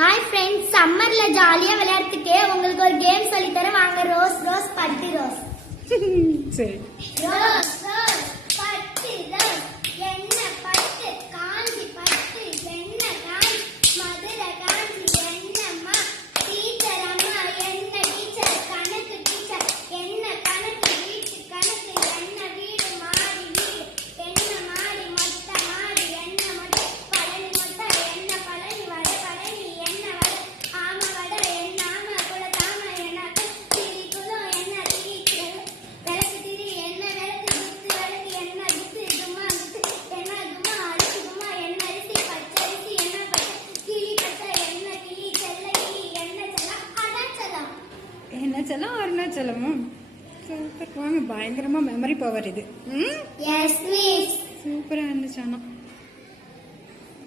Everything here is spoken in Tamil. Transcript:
ஹாய் ஃப்ரெண்ட்ஸ், சம்மர்ல ஜாலியா விளையாடுறதுக்கு உங்களுக்கு ஒரு கேம் சொல்லி தரேன். வாங்க. ரோஸ் ரோஸ் பட்டு ரோஸ். சரி. ரோஸ் ரோஸ் பட்டு ரோஸ். என்ன பட்டு காஞ்சி பட்டு என்ன காஞ்சி மதுரை காஞ்சி என்னம்மா டீச்சர் அம்மா என்ன டீச்சர் கணக்கு டீச்சர் என்ன கணக்கு வீட்டு கணக்கு என்ன வீடு மாடி வீடு என்ன மாடி மொட்டை மாடி என்ன மொட்டை பழனி மொட்டை என்ன பழனி வடை பழனி என்ன வடை ஆம வடை என்ன ஆம குளத்தாம என்ன திரி குளம் என்ன திரி விளக்கு திரி என்ன விளக்கு குத்து விளக்கு என்ன குத்து கும்மா குத்து என்ன கும்மா அரிசி கும்மா என்ன அரிசி பச்சரிசி என்ன பச்சை கிளி பச்சை என்ன கிளி செல்ல கிளி என்ன செல்லம் அருணாச்சலம். என்ன செல்லம்? அருணாச்சலமா? சூப்பர். வாங்க, பயங்கரமா மெமரி பவர் இது. Yes miss. சூப்பரா இருந்துச்சு. ஆனா